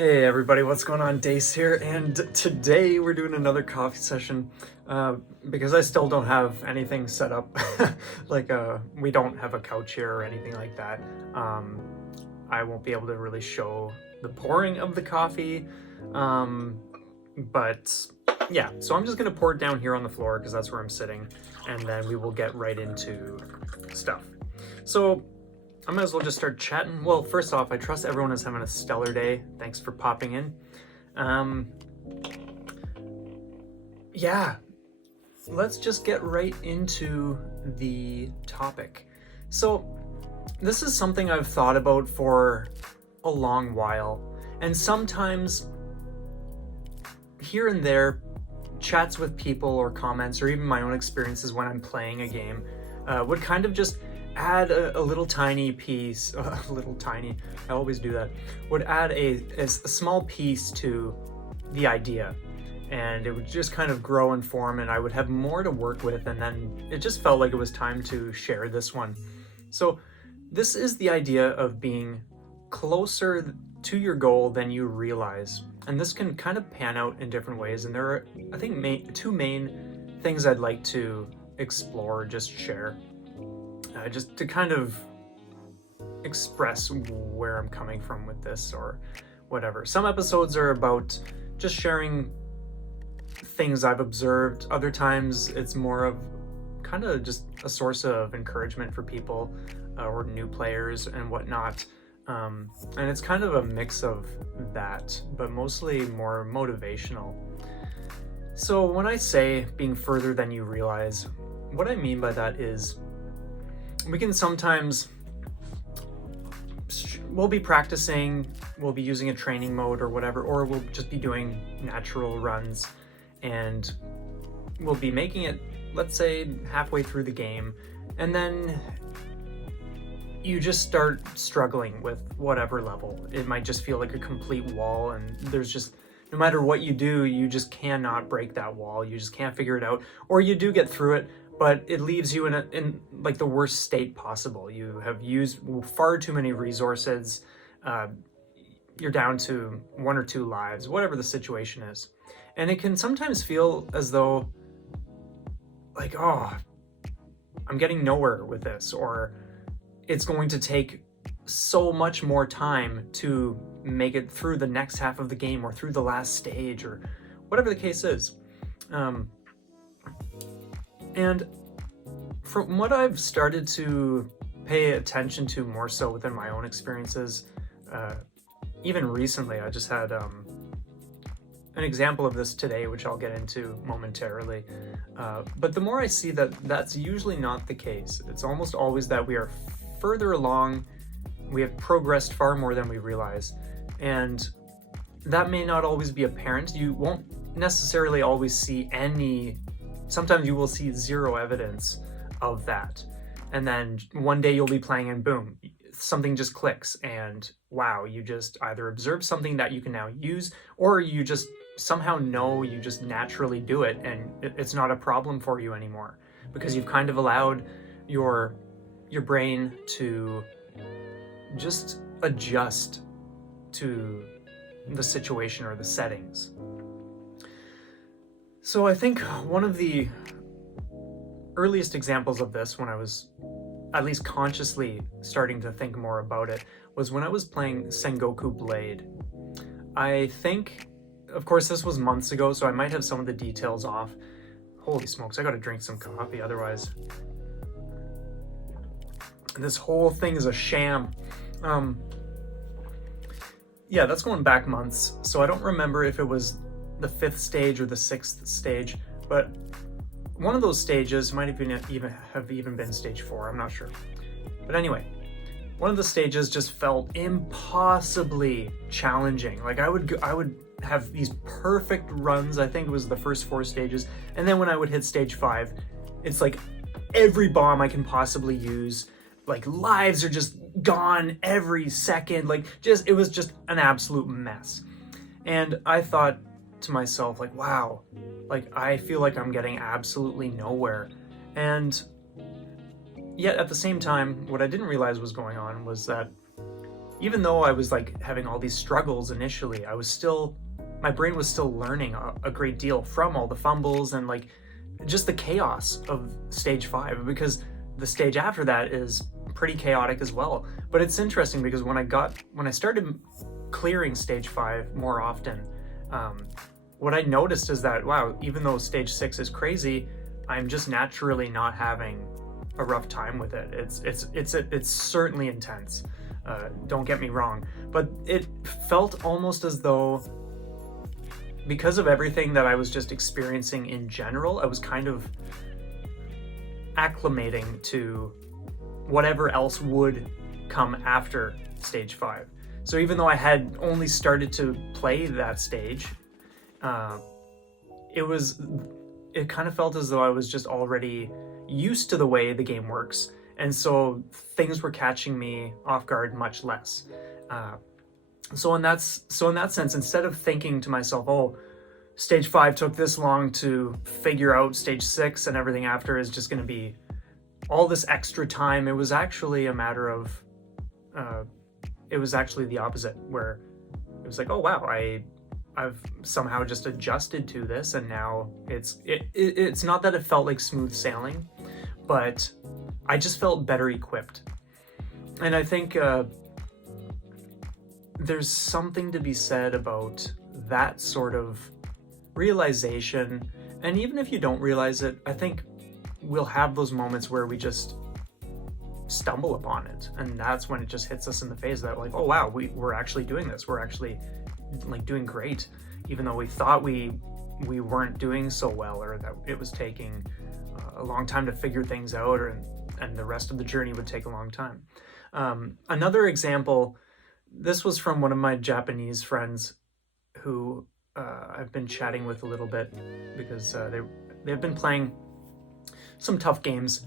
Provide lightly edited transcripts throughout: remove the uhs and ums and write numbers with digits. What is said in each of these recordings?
Hey everybody, what's going on? Dace here, and today we're doing another coffee session because I still don't have anything set up. We don't have a couch here or anything like that. I won't be able to really show the pouring of the coffee, but yeah, so I'm just gonna pour it down here on the floor because that's where I'm sitting, and then we will get right into stuff. So I might as well just start chatting. Well, first off, I trust everyone is having a stellar day. Thanks for popping in. Yeah, let's just get right into the topic. So, this is something I've thought about for a long while, and sometimes here and there, chats with people or comments or even my own experiences when I'm playing a game would kind of just add a little tiny piece, I always do that, would add a small piece to the idea, and it would just kind of grow and form, and I would have more to work with, and then it just felt like it was time to share this one. So this is the idea of being closer to your goal than you realize, and this can kind of pan out in different ways, and there are, I think, two main things I'd like to explore, just share. Just to kind of express where I'm coming from with this or whatever. Some episodes are about just sharing things I've observed. Other times it's more of kind of just a source of encouragement for people or new players and whatnot. And it's kind of a mix of that, but mostly more motivational. So when I say being further than you realize, what I mean by that is we can sometimes, we'll be practicing, we'll be using a training mode or whatever, or we'll just be doing natural runs, and we'll be making it, let's say, halfway through the game, and then you just start struggling with whatever level. It might just feel like a complete wall, and there's just, no matter what you do, you just cannot break that wall. You just can't figure it out, or you do get through it, but it leaves you in like the worst state possible. You have used far too many resources. You're down to 1 or 2 lives, whatever the situation is. And it can sometimes feel as though, like, oh, I'm getting nowhere with this, or it's going to take so much more time to make it through the next half of the game or through the last stage or whatever the case is. And from what I've started to pay attention to more so within my own experiences, even recently, I just had an example of this today, which I'll get into momentarily. But the more I see that that's usually not the case. It's almost always that we are further along, we have progressed far more than we realize. And that may not always be apparent. You won't necessarily always see any. Sometimes you will see zero evidence of that. And then one day you'll be playing and boom, something just clicks and wow, you just either observe something that you can now use, or you just somehow know, you just naturally do it, and it's not a problem for you anymore because you've kind of allowed your brain to just adjust to the situation or the settings. So I think one of the earliest examples of this, when I was at least consciously starting to think more about it, was when I was playing Sengoku Blade. I think, of course, this was months ago, so I might have some of the details off. Holy smokes, I gotta drink some coffee, otherwise this whole thing is a sham. Yeah, that's going back months, so I don't remember if it was the 5th stage or the 6th stage, but one of those stages might have even been stage 4, I'm not sure. But anyway, one of the stages just felt impossibly challenging. Like I would have these perfect runs. I think it was the first 4 stages, and then when I would hit stage 5, it's like every bomb I can possibly use. Like lives are just gone every second. Like it was just an absolute mess. And I thought to myself, like, wow, like I feel like I'm getting absolutely nowhere. And yet at the same time, what I didn't realize was going on was that even though I was like having all these struggles initially, my brain was still learning a great deal from all the fumbles and like just the chaos of stage 5, because the stage after that is pretty chaotic as well. But it's interesting because when I started clearing stage 5 more often, what I noticed is that, wow, even though stage 6 is crazy, I'm just naturally not having a rough time with it. It's certainly intense. Don't get me wrong, but it felt almost as though, because of everything that I was just experiencing in general, I was kind of acclimating to whatever else would come after stage 5. So even though I had only started to play that stage, it kind of felt as though I was just already used to the way the game works, and so things were catching me off guard much less. So in that sense, instead of thinking to myself, oh, stage 5 took this long to figure out, stage 6 and everything after is just going to be all this extra time, it was actually a matter of, it was actually the opposite, where it was like, oh wow, I've somehow just adjusted to this, and now it's not that it felt like smooth sailing, but I just felt better equipped. And I think there's something to be said about that sort of realization. And even if you don't realize it, I think we'll have those moments where we just stumble upon it, and that's when it just hits us in the face that like, oh wow, we're actually doing this, we're actually like doing great, even though we thought we weren't doing so well, or that it was taking a long time to figure things out, and the rest of the journey would take a long time. Another example, this was from one of my Japanese friends who I've been chatting with a little bit, because they've been playing some tough games,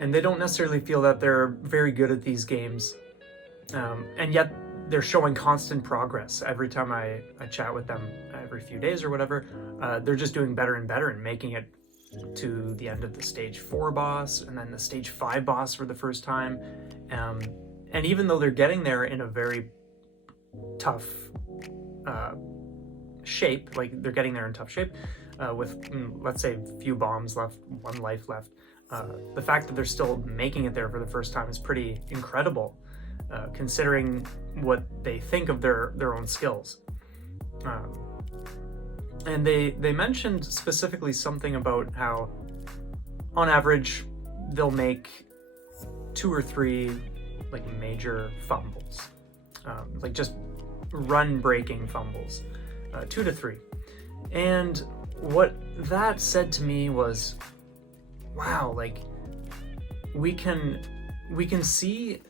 and they don't necessarily feel that they're very good at these games, and yet they're showing constant progress every time I chat with them, every few days or whatever. They're just doing better and better and making it to the end of the stage 4 boss, and then the stage 5 boss for the first time. And even though they're getting there in a very tough shape, like they're getting there in tough shape, with let's say a few bombs left, 1 life left, the fact that they're still making it there for the first time is pretty incredible, considering what they think of their own skills. And they mentioned specifically something about how, on average, they'll make 2 or 3 like major fumbles, like just run-breaking fumbles, 2 to 3. And what that said to me was, wow, like we can see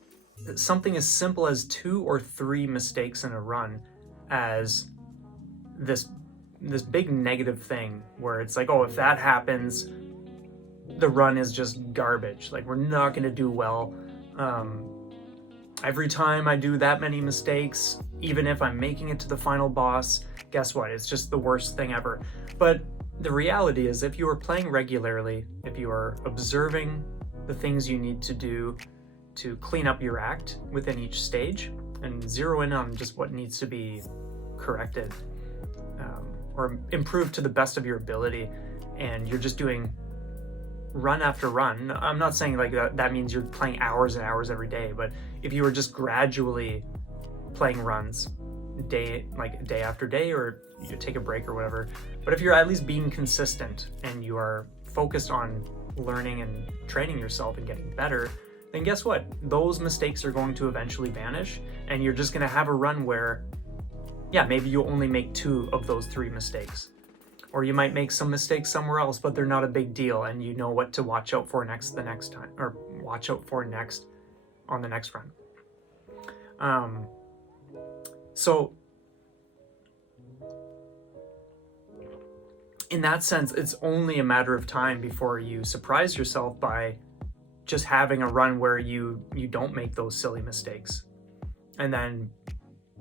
something as simple as 2 or 3 mistakes in a run as this big negative thing, where it's like, oh, if that happens, the run is just garbage, like we're not going to do well. Every time I do that many mistakes, even if I'm making it to the final boss, guess what? It's just the worst thing ever. But the reality is, if you are playing regularly, if you are observing the things you need to do to clean up your act within each stage and zero in on just what needs to be corrected, or improved to the best of your ability, and you're just doing run after run. I'm not saying like that means you're playing hours and hours every day, but if you were just gradually playing runs day after day, or you take a break or whatever, but if you're at least being consistent and you are focused on learning and training yourself and getting better, then guess what? Those mistakes are going to eventually vanish, and you're just going to have a run where, yeah, maybe you only make 2 of those 3 mistakes. Or you might make some mistakes somewhere else, but they're not a big deal, and you know what to watch out for next time, or watch out for next on the next run. So in that sense, it's only a matter of time before you surprise yourself by just having a run where you don't make those silly mistakes, and then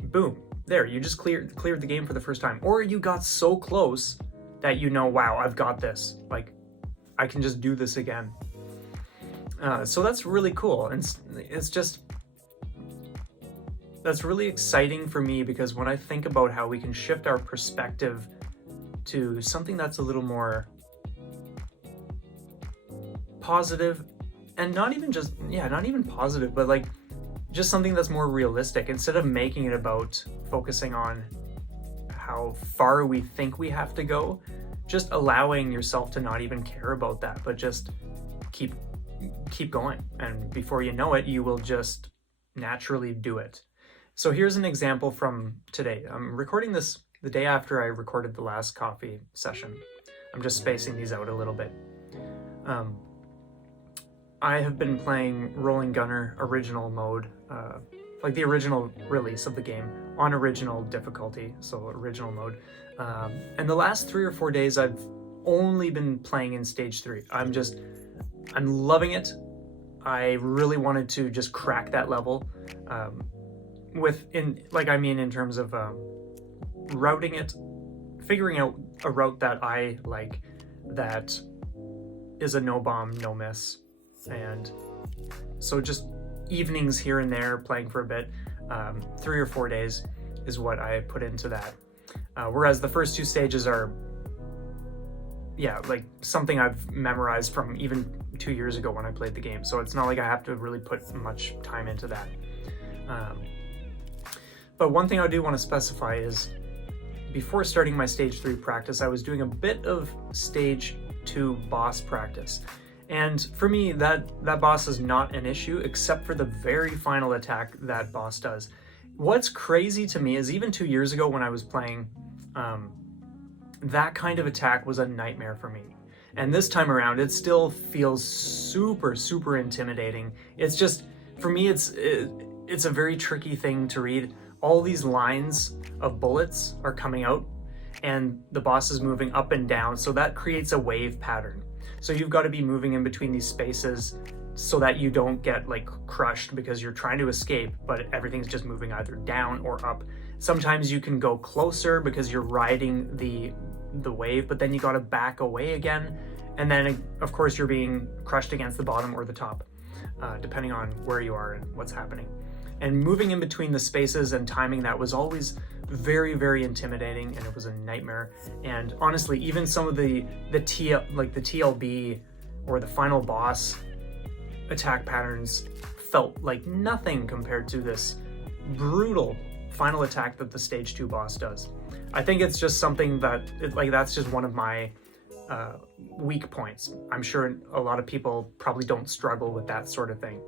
boom, there, you just cleared the game for the first time, or you got so close that you know, wow, I've got this, like I can just do this again. So that's really cool, and it's just, that's really exciting for me, because when I think about how we can shift our perspective to something that's a little more positive, and not even positive, but like just something that's more realistic, instead of making it about focusing on how far we think we have to go, just allowing yourself to not even care about that, but just keep going. And before you know it, you will just naturally do it. So here's an example from today. I'm recording this the day after I recorded the last coffee session. I'm just spacing these out a little bit. I have been playing Rolling Gunner original mode, like the original release of the game, on original difficulty, so original mode. And the last 3 or 4 days I've only been playing in stage 3. I'm loving it. I really wanted to just crack that level, in terms of routing it, figuring out a route that I like, that is a no bomb, no miss. And so just evenings here and there, playing for a bit, 3 or 4 days is what I put into that. Whereas the first 2 stages are, like something I've memorized from even 2 years ago when I played the game. So it's not like I have to really put much time into that. But one thing I do want to specify is, before starting my stage 3 practice, I was doing a bit of stage 2 boss practice. And for me, that boss is not an issue, except for the very final attack that boss does. What's crazy to me is, even 2 years ago when I was playing, that kind of attack was a nightmare for me. And this time around, it still feels super, super intimidating. It's just, for me, it's a very tricky thing to read. All these lines of bullets are coming out, and the boss is moving up and down, so that creates a wave pattern. So you've got to be moving in between these spaces so that you don't get like crushed because you're trying to escape, but everything's just moving either down or up. Sometimes you can go closer because you're riding the wave, but then you got to back away again. And then of course you're being crushed against the bottom or the top, depending on where you are and what's happening. And moving in between the spaces and timing that was always very, very intimidating, and it was a nightmare. And honestly, even some of the TLB or the final boss attack patterns felt like nothing compared to this brutal final attack that the stage 2 boss does. I think it's just something that that's just one of my weak points. I'm sure a lot of people probably don't struggle with that sort of thing,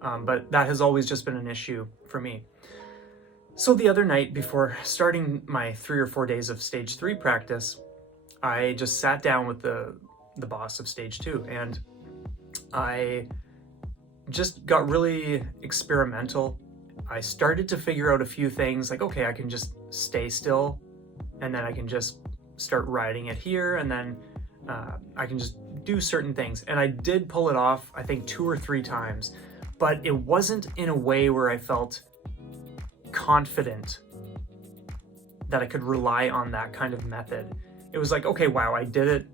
but that has always just been an issue for me. So the other night, before starting my 3 or 4 days of stage 3 practice, I just sat down with the boss of stage 2, and I just got really experimental. I started to figure out a few things, like, okay, I can just stay still, and then I can just start riding it here, and then I can just do certain things. And I did pull it off, I think 2 or 3 times, but it wasn't in a way where I felt confident that I could rely on that kind of method. It was like, okay, wow, I did it,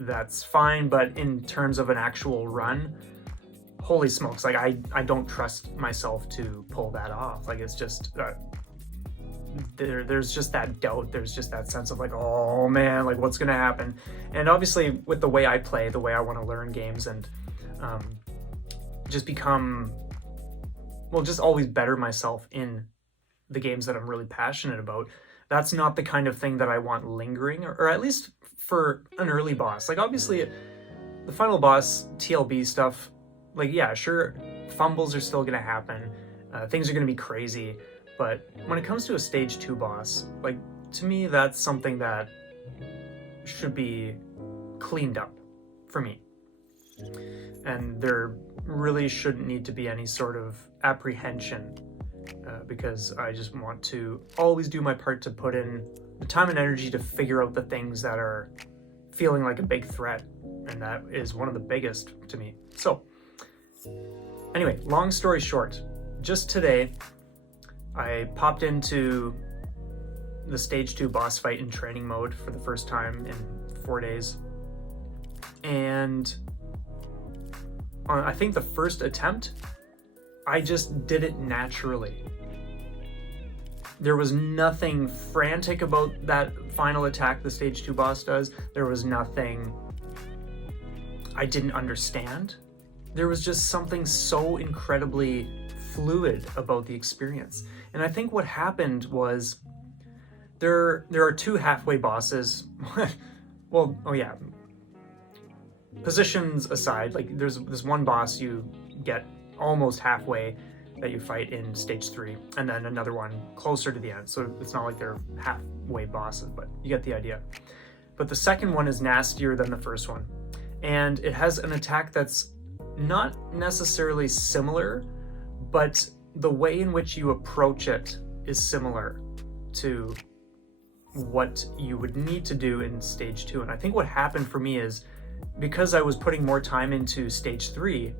that's fine, but in terms of an actual run, holy smokes, like I don't trust myself to pull that off. Like, it's just there's just that doubt, there's just that sense of like, oh man, like what's gonna happen? And obviously with the way I play, the way I want to learn games, and just become, well, just always better myself in the games that I'm really passionate about, that's not the kind of thing that I want lingering, or at least for an early boss. Like, obviously the final boss TLB stuff, like, yeah, sure, fumbles are still gonna happen, things are gonna be crazy, but when it comes to a stage 2 boss, like, to me, that's something that should be cleaned up for me. And there really shouldn't need to be any sort of apprehension, because I just want to always do my part to put in the time and energy to figure out the things that are feeling like a big threat, and that is one of the biggest to me. So anyway, long story short, just today I popped into the stage 2 boss fight in training mode for the first time in 4 days, and on, I think the first attempt, I just did it naturally. There was nothing frantic about that final attack the stage 2 boss does. There was nothing I didn't understand. There was just something so incredibly fluid about the experience. And I think what happened was there are 2 halfway bosses. Well, oh yeah. Positions aside, like there's this one boss you get almost halfway that you fight in stage 3, and then another one closer to the end. So it's not like they're halfway bosses, but you get the idea. But the second one is nastier than the first one. And it has an attack that's not necessarily similar, but the way in which you approach it is similar to what you would need to do in stage 2. And I think what happened for me is, because I was putting more time into stage 3,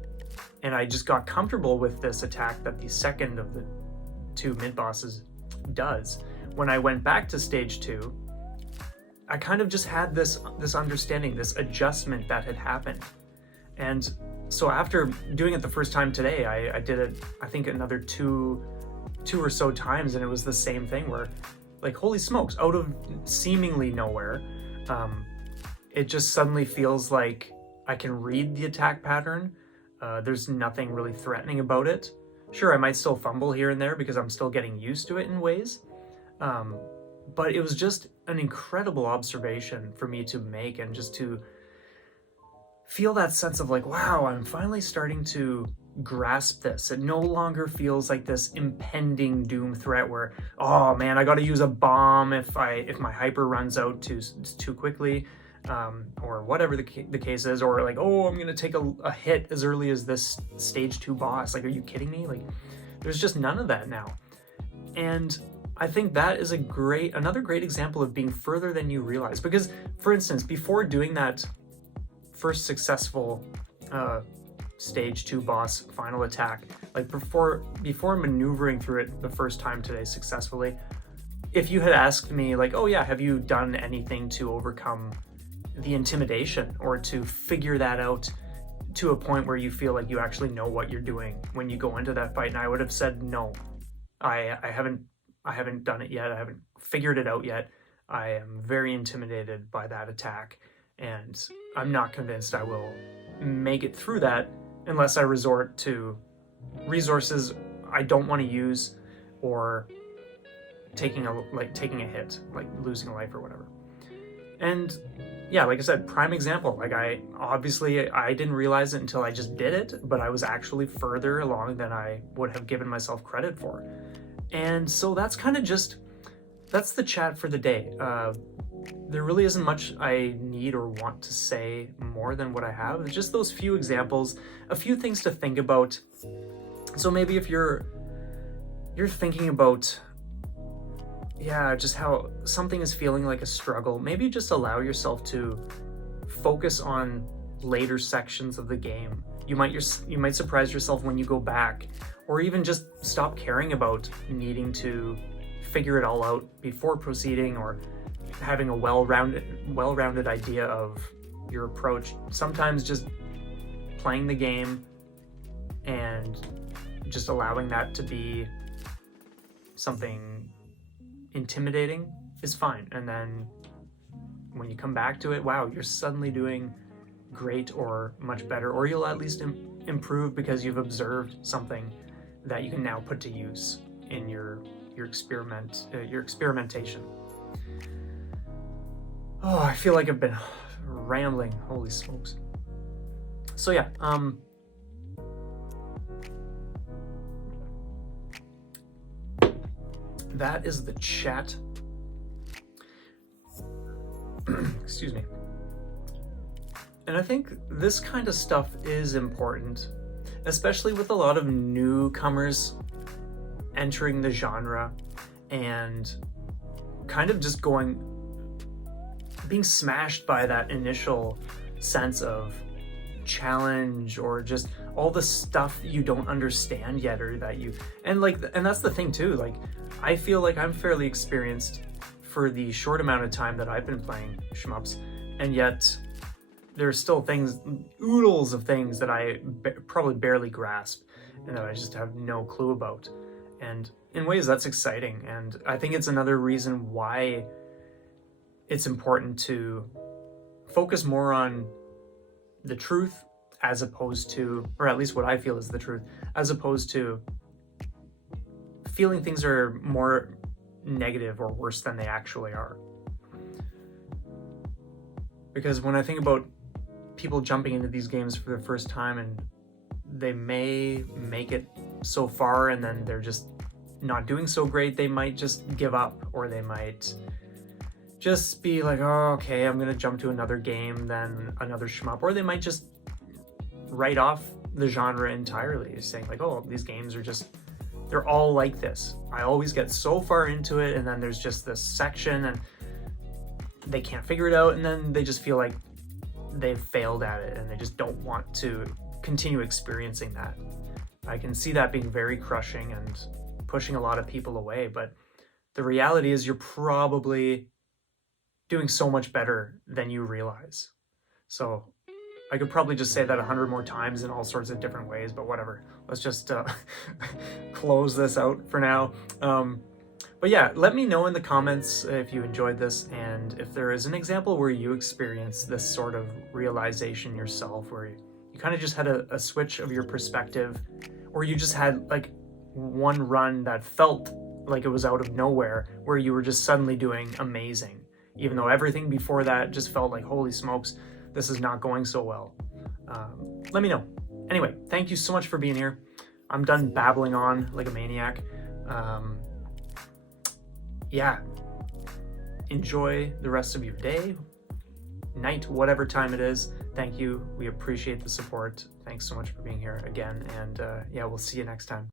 and I just got comfortable with this attack that the second of the 2 mid-bosses does, when I went back to stage 2, I kind of just had this understanding, this adjustment that had happened. And so after doing it the first time today, I did it, I think, another two or so times, and it was the same thing where, like, holy smokes, out of seemingly nowhere, it just suddenly feels like I can read the attack pattern. There's nothing really threatening about it. Sure, I might still fumble here and there because I'm still getting used to it in ways. But it was just an incredible observation for me to make, and just to feel that sense of like, wow, I'm finally starting to grasp this. It no longer feels like this impending doom threat where, oh man, I got to use a bomb if my hyper runs out too quickly, or whatever the case is, or like, oh, I'm gonna take a hit as early as this stage 2 boss. Like, are you kidding me? Like, there's just none of that now. And I think that is another great example of being further than you realize. Because, for instance, before doing that first successful stage 2 boss final attack, like before maneuvering through it the first time today successfully, if you had asked me like, oh yeah, have you done anything to overcome the intimidation or to figure that out to a point where you feel like you actually know what you're doing when you go into that fight, and I would have said no. I haven't done it yet. I haven't figured it out yet. I am very intimidated by that attack, and I'm not convinced I will make it through that unless I resort to resources I don't want to use, or taking a hit, like losing a life or whatever. And yeah, like I said, prime example. Like, I didn't realize it until I just did it, but I was actually further along than I would have given myself credit for. And so that's the chat for the day. There really isn't much I need or want to say more than what I have. It's just those few examples, a few things to think about. So maybe if you're thinking about, just how something is feeling like a struggle, maybe just allow yourself to focus on later sections of the game. You might surprise yourself when you go back, or even just stop caring about needing to figure it all out before proceeding, or having a well-rounded idea of your approach. Sometimes just playing the game and just allowing that to be something intimidating is fine. And then when you come back to it, wow, you're suddenly doing great or much better, or you'll at least improve because you've observed something that you can now put to use in your experimentation. Oh, I feel like I've been rambling. Holy smokes. So yeah, that is the chat. Excuse me. And I think this kind of stuff is important, especially with a lot of newcomers entering the genre and kind of just being smashed by that initial sense of challenge, or just all the stuff you don't understand yet, or that and that's the thing too. Like, I feel like I'm fairly experienced for the short amount of time that I've been playing shmups, and yet there's still oodles of things that I probably barely grasp, and that I just have no clue about. And in ways that's exciting, and I think it's another reason why it's important to focus more on the truth as opposed to, or at least what I feel is the truth, as opposed to feeling things are more negative or worse than they actually are. Because when I think about people jumping into these games for the first time and they may make it so far and then they're just not doing so great, they might just give up, or they might just be like, oh, okay, I'm gonna jump to another game, then another shmup, or they might just write off the genre entirely, saying like, oh, these games are just, they're all like this. I always get so far into it and then there's just this section and they can't figure it out, and then they just feel like they've failed at it and they just don't want to continue experiencing that. I can see that being very crushing and pushing a lot of people away, but the reality is you're probably doing so much better than you realize. So I could probably just say that 100 more times in all sorts of different ways, but whatever. Let's just close this out for now. But yeah, let me know in the comments if you enjoyed this, and if there is an example where you experienced this sort of realization yourself, where you kind of just had a switch of your perspective, or you just had like one run that felt like it was out of nowhere, where you were just suddenly doing amazing, even though everything before that just felt like, holy smokes, this is not going so well. Let me know. Anyway, thank you so much for being here. I'm done babbling on like a maniac. Yeah, enjoy the rest of your day, night, whatever time it is. Thank you. We appreciate the support. Thanks so much for being here again. And yeah, we'll see you next time.